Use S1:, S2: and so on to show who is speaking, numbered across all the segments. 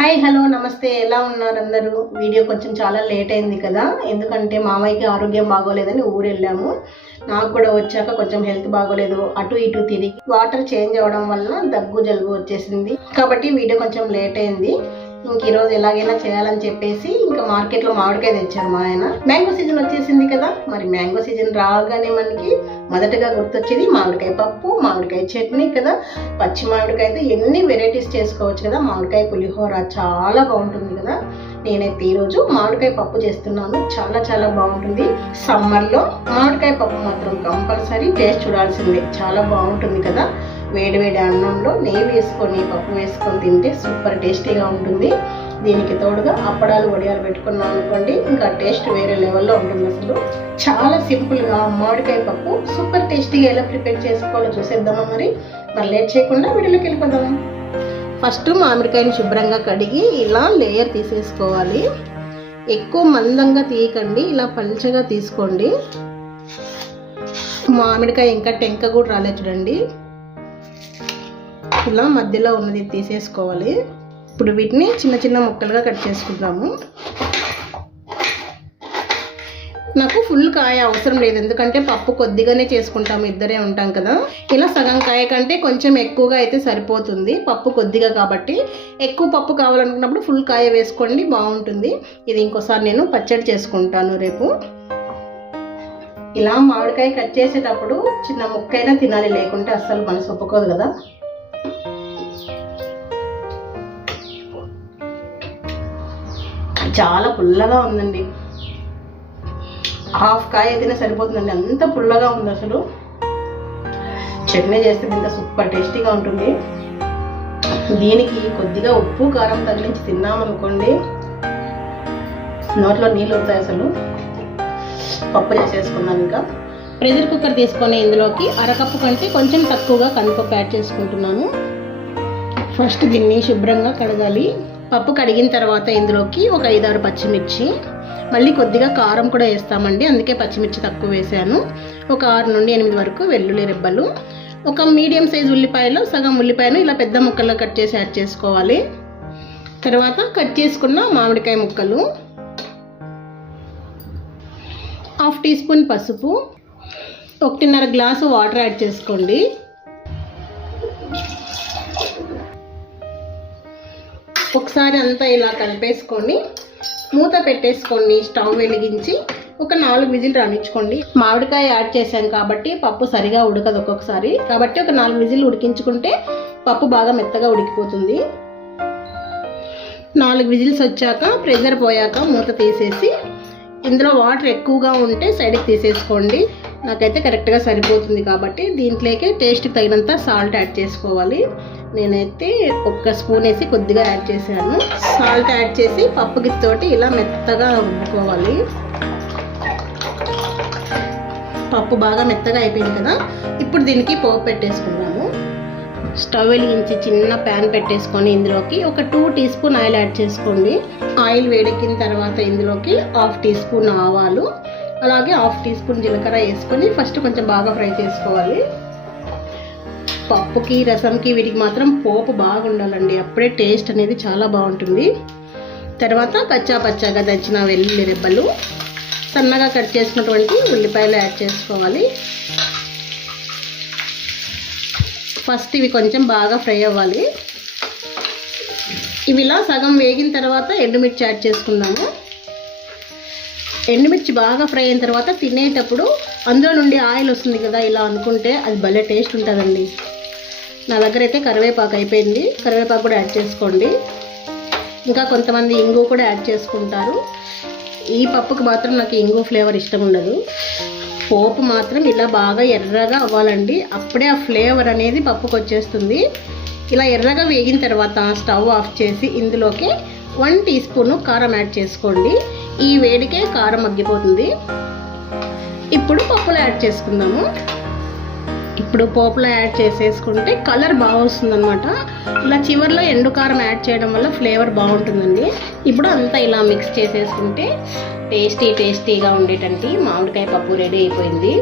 S1: Hi hello నమస్తే. ఎలా ఉన్నారు అందరూ? వీడియో కొంచెం చాలా లేట్ అయింది కదా. ఎందుకంటే మామయ్యకి ఆరోగ్యం బాగోలేదని ఊరు వెళ్ళాము. నాకు కూడా వచ్చాక కొంచెం హెల్త్ బాగోలేదు. అటు ఇటు తిరిగి వాటర్ చేంజ్ అవ్వడం వల్ల దగ్గు జలుబు వచ్చేసింది. కాబట్టి వీడియో కొంచెం లేట్ అయింది. ఇంక ఈరోజు ఎలాగైనా చేయాలని చెప్పేసి ఇంకా మార్కెట్లో మామిడికాయ తెచ్చారు మా ఆయన. మ్యాంగో సీజన్ వచ్చేసింది కదా మరి మ్యాంగో సీజన్ రాగానే మనకి మొదటగా గుర్తొచ్చేది మామిడికాయ పప్పు మామిడికాయ చట్నీ కదా. పచ్చి మామిడికాయ అయితే ఎన్ని వెరైటీస్ చేసుకోవచ్చు కదా. మామిడికాయ పులిహోర చాలా బాగుంటుంది కదా. నేనైతే ఈరోజు మామిడికాయ పప్పు చేస్తున్నాను. చాలా చాలా బాగుంటుంది. సమ్మర్లో మామిడికాయ పప్పు మాత్రం కంపల్సరీ టేస్ట్ చూడాల్సిందే. చాలా బాగుంటుంది కదా. వేడి వేడి అన్నంలో నెయ్యి వేసుకొని పప్పు వేసుకొని తింటే సూపర్ టేస్టీగా ఉంటుంది. దీనికి తోడుగా అప్పడాలు వడియాలు పెట్టుకున్నాం అనుకోండి ఇంకా టేస్ట్ వేరే లెవెల్లో ఉంటుంది అసలు. చాలా సింపుల్గా మామిడికాయ పప్పు సూపర్ టేస్టీగా ఎలా ప్రిపేర్ చేసుకోవాలో చూసేద్దామా మరి. మరి లేట్ చేయకుండా వీడియోలోకి వెళ్ళిపోదాం. ఫస్ట్ మామిడికాయని శుభ్రంగా కడిగి ఇలా లేయర్ తీసేసుకోవాలి. ఎక్కువ మందంగా తీయకండి ఇలా పల్చగా తీసుకోండి. మామిడికాయ ఇంకా టెంక కూడా రాలేదు చూడండి. ఇలా మధ్యలో ఉన్నది తీసేసుకోవాలి. ఇప్పుడు వీటిని చిన్న చిన్న ముక్కలుగా కట్ చేసుకుందాము. నాకు ఫుల్ కాయ అవసరం లేదు ఎందుకంటే పప్పు కొద్దిగానే చేసుకుంటాము ఇద్దరే ఉంటాం కదా. ఇలా సగం కాయ కంటే కొంచెం ఎక్కువగా అయితే సరిపోతుంది పప్పు కొద్దిగా కాబట్టి. ఎక్కువ పప్పు కావాలనుకున్నప్పుడు ఫుల్ కాయ వేసుకోండి బాగుంటుంది. ఇది ఇంకోసారి నేను పచ్చడి చేసుకుంటాను రేపు. ఇలా మామిడికాయ కట్ చేసేటప్పుడు చిన్న ముక్కైనా తినాలి లేకుంటే అస్సలు మనసు ఒప్పుకోదు కదా. చాలా పుల్లగా ఉందండి. హాఫ్ కాయ అయితేనే సరిపోతుందండి. అంత పుల్లగా ఉంది అసలు. చట్నీ చేస్తే ఇంత సూపర్ టేస్టీగా ఉంటుంది. దీనికి కొద్దిగా ఉప్పు కారం తగిలించి తిన్నామనుకోండి నోట్లో నీళ్ళు అవుతాయి అసలు. పప్పు చేసేసుకున్నాను ఇంకా. ప్రెషర్ కుక్కర్ తీసుకొని ఇందులోకి అరకప్పు కంటే కొంచెం తక్కువగా కందిపప్పు యాడ్ చేసుకుంటున్నాను. ఫస్ట్ దీన్ని శుభ్రంగా కడగాలి. పప్పు కడిగిన తర్వాత ఇందులోకి ఒక ఐదారు పచ్చిమిర్చి మళ్ళీ కొద్దిగా కారం కూడా వేస్తామండి అందుకే పచ్చిమిర్చి తక్కువ వేసాను ఒక ఆరు నుండి ఎనిమిది వరకు వెల్లుల్లి రెబ్బలు. ఒక మీడియం సైజ్ ఉల్లిపాయలు సగం ఉల్లిపాయను ఇలా పెద్ద ముక్కల్లో కట్ చేసి యాడ్ చేసుకోవాలి. తర్వాత కట్ చేసుకున్న మామిడికాయ ముక్కలు. హాఫ్ టీ స్పూన్ పసుపు. ఒకటిన్నర గ్లాసు వాటర్ యాడ్ చేసుకోండి. ఒకసారి అంతా ఇలా కలిపేసుకొని మూత పెట్టేసుకోండి స్టవ్ వెలిగించి ఒక నాలుగు విజిల్ రానిచ్చుకోండి. మామిడికాయ యాడ్ చేసాం కాబట్టి పప్పు సరిగా ఉడకదు ఒక్కొక్కసారి. కాబట్టి ఒక నాలుగు విజిల్ ఉడికించుకుంటే పప్పు బాగా మెత్తగా ఉడికిపోతుంది. నాలుగు విజిల్స్ వచ్చాక ప్రెషర్ పోయాక మూత తీసేసి ఇందులో వాటర్ ఎక్కువగా ఉంటే సైడ్కి తీసేసుకోండి. నాకైతే కరెక్ట్గా సరిపోతుంది కాబట్టి దీంట్లోకి టేస్ట్ తగినంత సాల్ట్ యాడ్ చేసుకోవాలి. నేనైతే ఒక్క స్పూన్ వేసి కొద్దిగా యాడ్ చేశాను. సాల్ట్ యాడ్ చేసి పప్పు గిత్తోటి ఇలా మెత్తగా రుబ్బుకోవాలి. పప్పు బాగా మెత్తగా అయిపోయింది కదా ఇప్పుడు దీనికి పోపు పెట్టేసుకుందాము. స్టవ్ వెలిగించి చిన్న ప్యాన్ పెట్టేసుకొని ఇందులోకి ఒక two teaspoon oil add చేసుకోండి. ఆయిల్ వేడెక్కిన తర్వాత ఇందులోకి హాఫ్ టీ స్పూన్ ఆవాలు అలాగే హాఫ్ టీ స్పూన్ జీలకర్ర వేసుకొని ఫస్ట్ కొంచెం బాగా ఫ్రై చేసుకోవాలి. పప్పుకి రసంకి వీటికి మాత్రం పోపు బాగా ఉండాలండి అప్పుడే టేస్ట్ అనేది చాలా బాగుంటుంది. తర్వాత కచ్చా పచ్చాగా దంచిన వెల్లుల్లి రెబ్బలు. సన్నగా కట్ చేసుకున్నటువంటి ఉల్లిపాయలు యాడ్ చేసుకోవాలి. ఫస్ట్ ఇవి కొంచెం బాగా ఫ్రై అవ్వాలి. ఇవి ఇలా సగం వేగిన తర్వాత ఎండుమిర్చి యాడ్ చేసుకుందాము. ఎండుమిర్చి బాగా ఫ్రై అయిన తర్వాత తినేటప్పుడు అందులో నుండి ఆయిల్ వస్తుంది కదా ఇలా అనుకుంటే అది భలే టేస్ట్ ఉంటుందండి. నా దగ్గర అయితే కరివేపాకు అయిపోయింది. కరివేపాకు కూడా యాడ్ చేసుకోండి. ఇంకా కొంతమంది ఇంగు కూడా యాడ్ చేసుకుంటారు. ఈ పప్పుకి మాత్రం నాకు ఇంగు ఫ్లేవర్ ఇష్టం ఉండదు. పోపు మాత్రం ఇలా బాగా ఎర్రగా అవ్వాలండి. అప్పుడే ఆ ఫ్లేవర్ అనేది పప్పుకు వచ్చేస్తుంది. ఇలా ఎర్రగా వేగిన తర్వాత స్టవ్ ఆఫ్ చేసి ఇందులోకి వన్ టీ స్పూన్ కారం యాడ్ చేసుకోండి. ఈ వేడికే కారం మగ్గిపోతుంది. ఇప్పుడు పప్పులో యాడ్ చేసుకుందాము. ఇప్పుడు పోపులో యాడ్ చేసేసుకుంటే కలర్ బాగా వస్తుంది అనమాట ఇలా చివరిలో ఎండు కారం యాడ్ చేయడం వల్ల ఫ్లేవర్ బాగుంటుందండి. ఇప్పుడు అంతా ఇలా మిక్స్ చేసేసుకుంటే టేస్టీ టేస్టీగా ఉండేటంటి మామిడికాయ పప్పు రెడీ అయిపోయింది.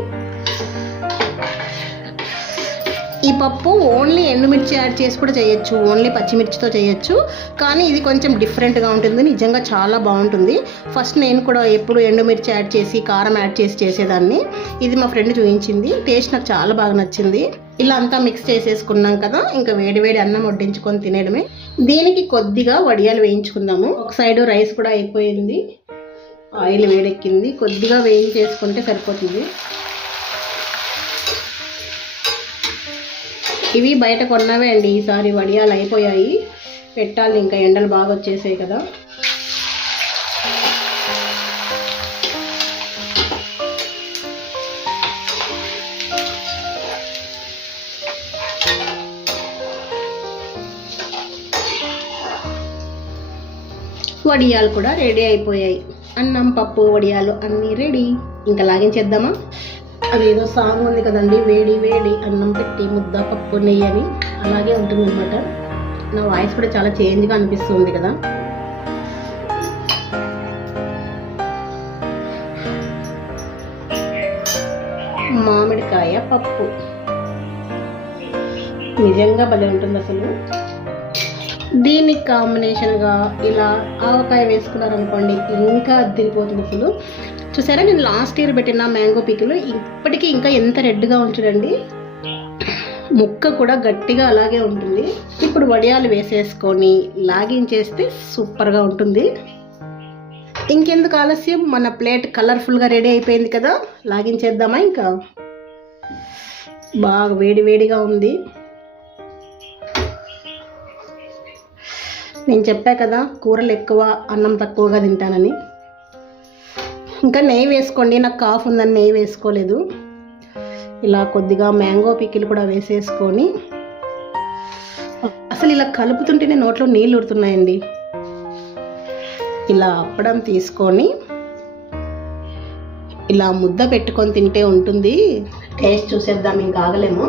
S1: ఈ పప్పు ఓన్లీ ఎండుమిర్చి యాడ్ చేసి కూడా చేయొచ్చు. ఓన్లీ పచ్చిమిర్చితో చేయొచ్చు. కానీ ఇది కొంచెం డిఫరెంట్గా ఉంటుంది. నిజంగా చాలా బాగుంటుంది. ఫస్ట్ నేను కూడా ఎప్పుడు ఎండుమిర్చి యాడ్ చేసి కారం యాడ్ చేసి చేసేదాన్ని. ఇది మా ఫ్రెండ్ చూపించింది. టేస్ట్ నాకు చాలా బాగా నచ్చింది. ఇలా అంతా మిక్స్ చేసేసుకున్నాం కదా ఇంకా వేడి వేడి అన్నం వడ్డించుకొని తినేయడమే. దీనికి కొద్దిగా వడియాలు వేయించుకుందాము. ఒక సైడ్ రైస్ కూడా అయిపోయింది. ఆయిల్ వేడెక్కింది. కొద్దిగా వేయించేసుకుంటే సరిపోతుంది. ఇవి బయట కొన్నవే అండి. ఈసారి వడియాలు అయిపోయాయి. పెట్టాలి ఇంకా ఎండలు బాగా వచ్చేసాయి కదా. వడియాలు కూడా రెడీ అయిపోయాయి. అన్నం పప్పు వడియాలు అన్నీ రెడీ. ఇంకా లాగించేద్దామా? అదేదో సాంగ్ ఉంది కదండి వేడి వేడి అన్నం పెట్టి ముద్ద పప్పు నెయ్యి అని. అలాగే ఉంటుంది అనమాట నా వాయిస్ కూడా చాలా చేంజ్గా అనిపిస్తుంది కదా. మామిడికాయ పప్పు. నిజంగా భలే ఉంటుంది అసలు దీనికి కాంబినేషన్గా ఇలా ఆవకాయ వేసుకున్నారనుకోండి ఇంకా అద్దరిపోతుంది అసలు చూసారా నేను లాస్ట్ ఇయర్ పెట్టిన మ్యాంగో పిక్కులు ఇప్పటికీ ఇంకా ఎంత రెడ్గా ఉంటుందండి? ముక్క కూడా గట్టిగా అలాగే ఉంటుంది. ఇప్పుడు వడియాలు వేసేసుకొని లాగించేస్తే సూపర్గా ఉంటుంది. ఇంకెందుకు ఆలస్యం? మన ప్లేట్ కలర్ఫుల్గా రెడీ అయిపోయింది కదా. లాగించేద్దామా ఇంకా? బాగా వేడి వేడిగా ఉంది. నేను చెప్పా కదా కూరలు ఎక్కువ అన్నం తక్కువగా తింటానని. ఇంకా నెయ్యి వేసుకోండి నాకు కాఫ్ ఉందని నెయ్యి వేసుకోలేదు. ఇలా కొద్దిగా మ్యాంగో పికిల్ కూడా వేసేసుకొని. అసలు ఇలా కలుపుతుంటేనే నోట్లో నీళ్ళు ఉడుతున్నాయండి ఇలా అప్పడం తీసుకొని ఇలా ముద్ద పెట్టుకొని తింటే ఉంటుంది. టేస్ట్ చూసేద్దాం ఇంకా ఆగలేము.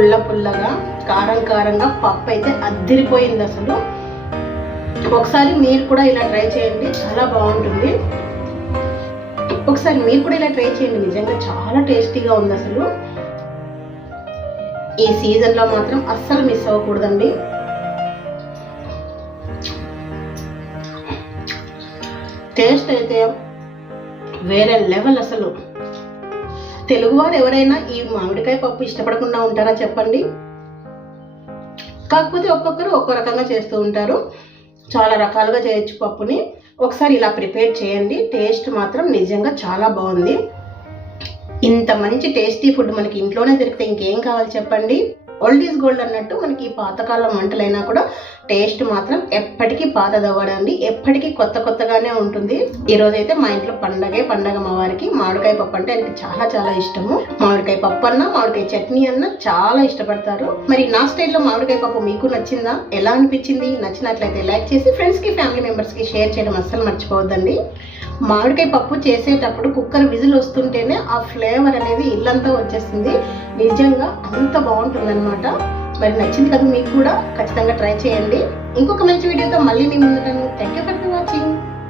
S1: పుల్ల పుల్లగా కారం కారంగా పప్పు అయితే అద్దిరిపోయింది అసలు. ఒకసారి మీరు కూడా ఇలా ట్రై చేయండి చాలా బాగుంటుంది. ఒకసారి మీరు కూడా ఇలా ట్రై చేయండి నిజంగా చాలా టేస్టీగా ఉంది అసలు. ఈ సీజన్లో మాత్రం అస్సలు మిస్ అవ్వకూడదండి. టేస్ట్ అయితే వేరే లెవెల్ అసలు. తెలుగు వారు ఎవరైనా ఈ మామిడికాయ పప్పు ఇష్టపడకుండా ఉంటారా చెప్పండి? కాకపోతే ఒక్కొక్కరు ఒక్కో రకంగా చేస్తూ ఉంటారు. చాలా రకాలుగా చేయొచ్చు పప్పుని. ఒకసారి ఇలా ప్రిపేర్ చేయండి. టేస్ట్ మాత్రం నిజంగా చాలా బాగుంది. ఇంత మంచి టేస్టీ ఫుడ్ మనకి ఇంట్లోనే దొరికితే ఇంకేం కావాలి చెప్పండి? ఓల్డ్ ఈజ్ గోల్డ్ అన్నట్టు మనకి ఈ పాతకాలం వంటలైనా కూడా టేస్ట్ మాత్రం ఎప్పటికీ పాతదవ్వడండి. ఎప్పటికీ కొత్త కొత్తగానే ఉంటుంది. ఈ అయితే మా ఇంట్లో పండగే పండగ మా వారికి. మామిడికాయ పప్పు అంటే ఆయనకి చాలా చాలా ఇష్టము. మామిడికాయ పప్పు అన్న మామిడికాయ చట్నీ అన్న చాలా ఇష్టపడతారు. మరి నా స్టైల్లో మామిడికాయ పప్పు మీకు నచ్చిందా? ఎలా అనిపించింది? నచ్చినట్లయితే లైక్ చేసి ఫ్రెండ్స్కి ఫ్యామిలీ మెంబర్స్కి షేర్ చేయడం అస్సలు మర్చిపోవద్దండి. మామిడికాయ పప్పు చేసేటప్పుడు కుక్కర్ విజిల్ వస్తుంటేనే ఆ ఫ్లేవర్ అనేది ఇల్లంతా వచ్చేస్తుంది. నిజంగా అంత బాగుంటుందన్నమాట. మరి నచ్చింది కదా మీకు కూడా ఖచ్చితంగా ట్రై చేయండి. ఇంకొక మంచి వీడియోతో మళ్ళీ మీ ముందుతాను థ్యాంక్ యూ ఫర్ వాచింగ్